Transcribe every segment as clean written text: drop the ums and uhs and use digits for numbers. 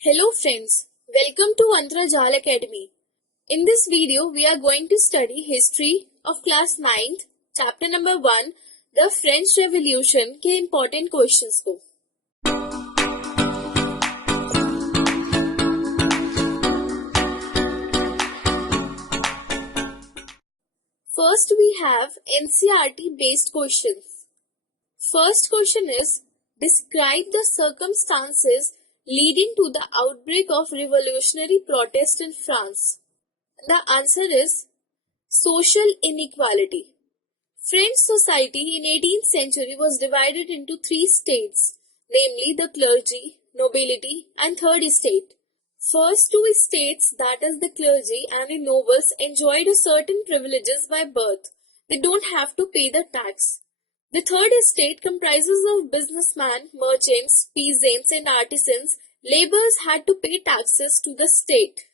Hello friends, welcome to Antraajaal Academy. In this video, we are going to study history of class 9th, chapter number 1, the French Revolution के important questions को. First we have NCERT based questions. First question is, describe the circumstances leading to the outbreak of revolutionary protest in France. The answer is social inequality. French society in 18th century was divided into three states, namely the clergy, nobility and third estate. First two estates, that is the clergy and the nobles, enjoyed certain privileges by birth. They don't have to pay the tax. The third estate comprises of businessmen, merchants, peasants and artisans. Laborers had to pay taxes to the state.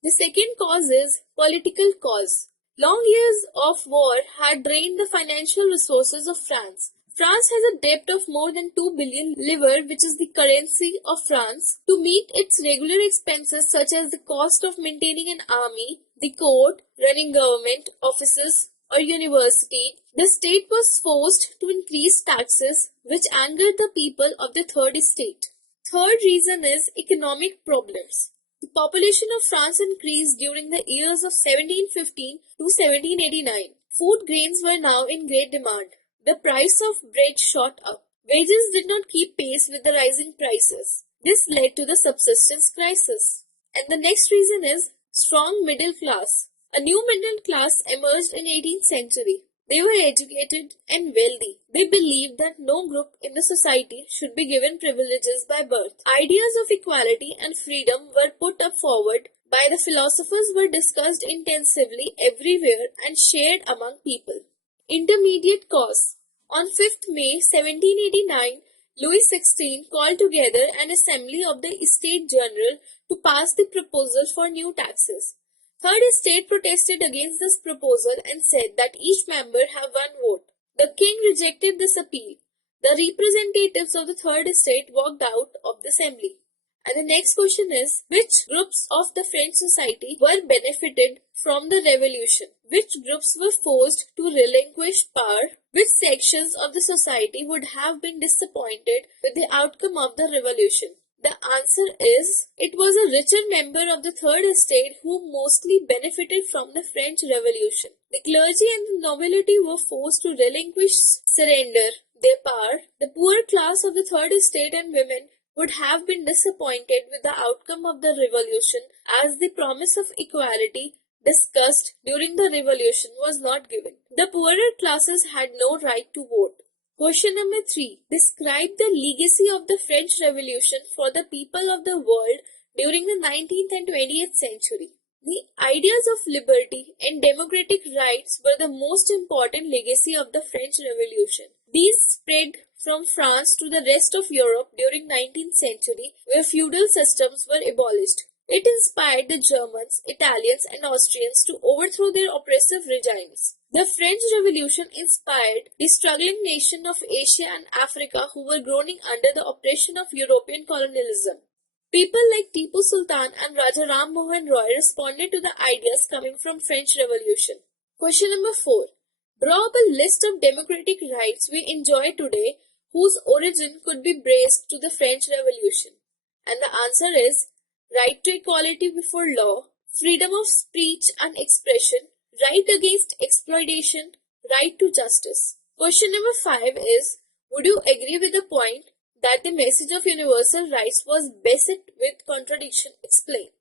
The second cause is political cause. Long years of war had drained the financial resources of France. France has a debt of more than 2 billion livres, which is the currency of France, to meet its regular expenses such as the cost of maintaining an army, the court, running government offices or university. The state was forced to increase taxes, which angered the people of the third estate. Third reason is economic problems. The population of France increased during the years of 1715 to 1789. Food grains were now in great demand. The price of bread shot up. Wages did not keep pace with the rising prices. This led to the subsistence crisis. And the next reason is strong middle class. A new middle class emerged in 18th century. They were educated and wealthy. They believed that no group in the society should be given privileges by birth. Ideas of equality and freedom were put up forward by the philosophers, were discussed intensively everywhere and shared among people. Intermediate cause. On 5th May 1789, Louis XVI called together an assembly of the Estates General to pass the proposal for new taxes. Third estate protested against this proposal and said that each member have one vote. The king rejected this appeal. The representatives of the third estate walked out of the assembly. And the next question is, which groups of the French society were benefited from the revolution? Which groups were forced to relinquish power? Which sections of the society would have been disappointed with the outcome of the revolution? The answer is, it was a richer member of the third estate who mostly benefited from the French Revolution. The clergy and the nobility were forced to surrender their power. The poor class of the third estate and women would have been disappointed with the outcome of the revolution, as the promise of equality discussed during the revolution was not given. The poorer classes had no right to vote. Question number 3. Describe the legacy of the French Revolution for the people of the world during the 19th and 20th century. The ideas of liberty and democratic rights were the most important legacy of the French Revolution. These spread from France to the rest of Europe during 19th century, where feudal systems were abolished. It inspired the Germans, Italians and Austrians to overthrow their oppressive regimes. The French Revolution inspired the struggling nation of Asia and Africa who were groaning under the oppression of European colonialism. People like Tipu Sultan and Raja Ram Mohan Roy responded to the ideas coming from French Revolution. Question number 4. Draw up a list of democratic rights we enjoy today whose origin could be traced to the French Revolution. And the answer is right to equality before law, freedom of speech and expression, right against exploitation, right to justice. Question number 5 is, would you agree with the point that the message of universal rights was beset with contradiction? Explain.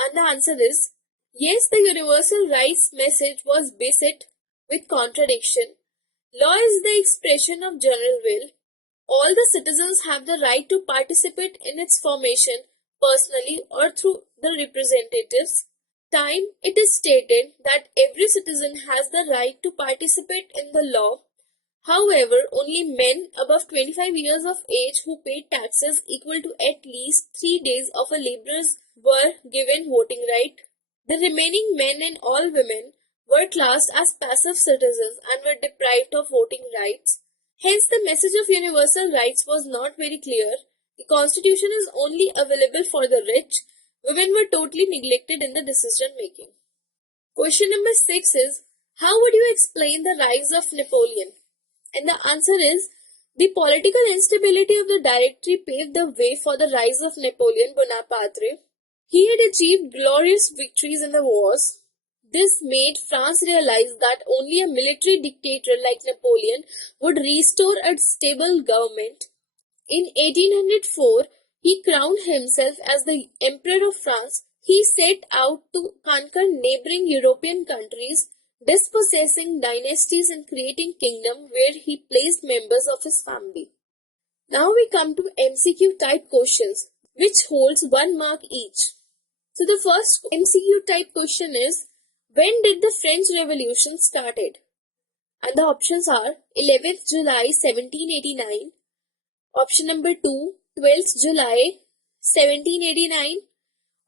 And the answer is, yes, the universal rights message was beset with contradiction. Law is the expression of general will. All the citizens have the right to participate in its formation personally or through the representatives. Time, it is stated that every citizen has the right to participate in the law. However, only men above 25 years of age who paid taxes equal to at least 3 days of a laborer's were given voting right. The remaining men and all women were classed as passive citizens and were deprived of voting rights. Hence, the message of universal rights was not very clear. The constitution is only available for the rich. Women were totally neglected in the decision making. Question number 6 is, how would you explain the rise of Napoleon? And the answer is, the political instability of the Directory paved the way for the rise of Napoleon Bonaparte. He had achieved glorious victories in the wars. This made France realize that only a military dictator like Napoleon would restore a stable government. In 1804, he crowned himself as the Emperor of France. He set out to conquer neighboring European countries, dispossessing dynasties and creating kingdoms where he placed members of his family. Now we come to MCQ type questions, which holds 1 mark each. So the first MCQ type question is, when did the French Revolution started? And the options are 11th July 1789, option number 2, 12th July 1789,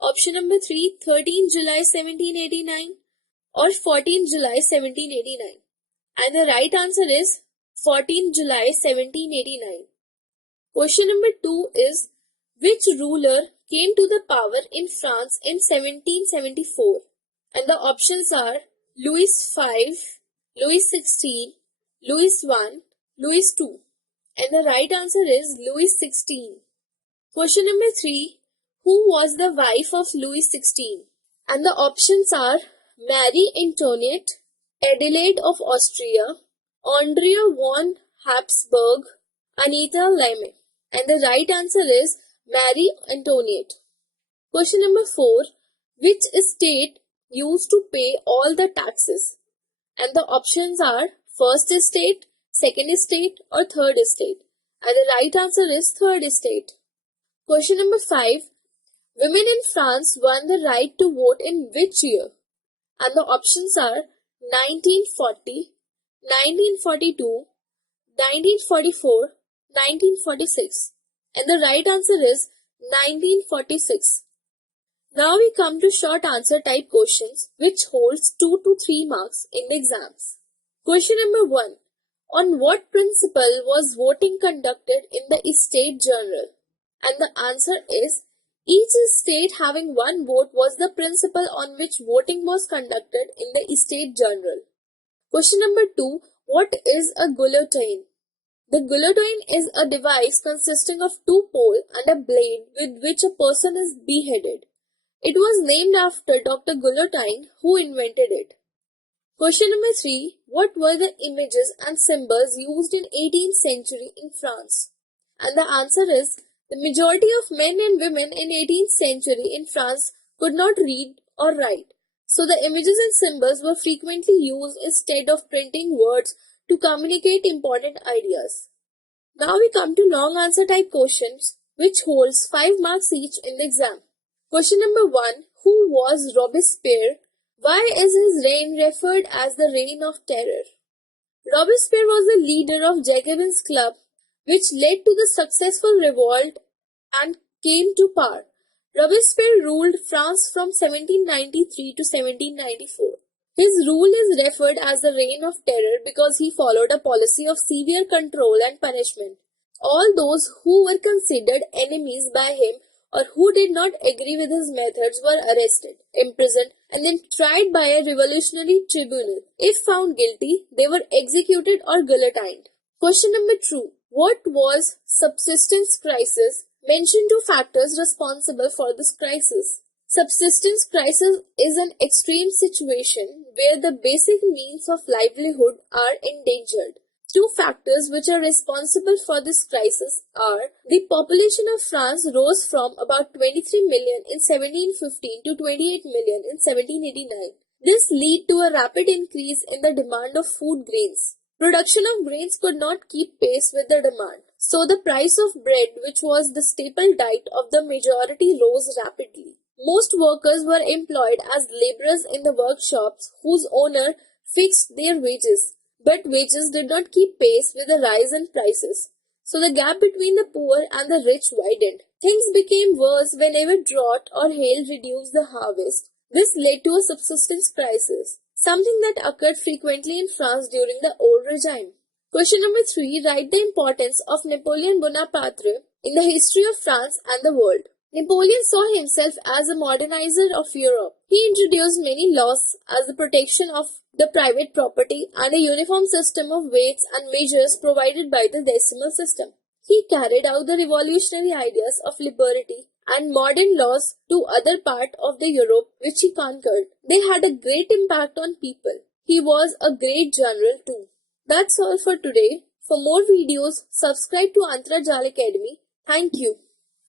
option number 3, 13th July 1789, or 14th July 1789. And the right answer is 14th July 1789. Question number 2 is, which ruler came to the power in France in 1774? And the options are Louis V, Louis XVI, Louis I, Louis II. And the right answer is Louis XVI. Question number 3. Who was the wife of Louis XVI? And the options are Marie Antoinette, Adelaide of Austria, Andrea von Habsburg, Anita Lemme. And the right answer is Marie Antoinette. Question number 4. Which state used to pay all the taxes? And the options are first estate, second estate, or third estate. And the right answer is third estate. Question number 5. Women in France won the right to vote in which year? And the options are 1940, 1942, 1944, 1946. And the right answer is 1946. Now we come to short answer type questions, which holds 2 to 3 marks in the exams. Question number 1. On what principle was voting conducted in the State General? And the answer is, each state having one vote was the principle on which voting was conducted in the State General. Question number 2. What is a guillotine? The guillotine is a device consisting of 2 poles and a blade with which a person is beheaded. It was named after Dr. Guillotine, who invented it. Question number 3. What were the images and symbols used in 18th century in France? And the answer is, the majority of men and women in 18th century in France could not read or write. So the images and symbols were frequently used instead of printing words to communicate important ideas. Now we come to long answer type questions, which holds 5 marks each in the exam. Question number 1. Who was Robespierre? Why is his reign referred as the Reign of Terror? Robespierre was the leader of Jacobins Club, which led to the successful revolt and came to power. Robespierre ruled France from 1793 to 1794. His rule is referred as the Reign of Terror because he followed a policy of severe control and punishment. All those who were considered enemies by him or who did not agree with his methods were arrested, imprisoned, and then tried by a revolutionary tribunal. If found guilty, they were executed or guillotined. Question number 2. What was subsistence crisis? Mention 2 factors responsible for this crisis. Subsistence crisis is an extreme situation where the basic means of livelihood are endangered. 2 factors which are responsible for this crisis are the population of France rose from about 23 million in 1715 to 28 million in 1789. This led to a rapid increase in the demand of food grains. Production of grains could not keep pace with the demand, so the price of bread, which was the staple diet of the majority, rose rapidly. Most workers were employed as laborers in the workshops whose owner fixed their wages, but wages did not keep pace with the rise in prices, so the gap between the poor and the rich widened. Things became worse whenever drought or hail reduced the harvest. This led to a subsistence crisis, something that occurred frequently in France during the old regime. Question number 3. Write the importance of Napoleon Bonaparte in the history of France and the world. Napoleon saw himself as a modernizer of Europe. He introduced many laws as the protection of the private property and a uniform system of weights and measures provided by the decimal system. He carried out the revolutionary ideas of liberty and modern laws to other parts of the Europe which he conquered. They had a great impact on people. He was a great general too. That's all for today. For more videos, subscribe to Antraajaal Academy. Thank you.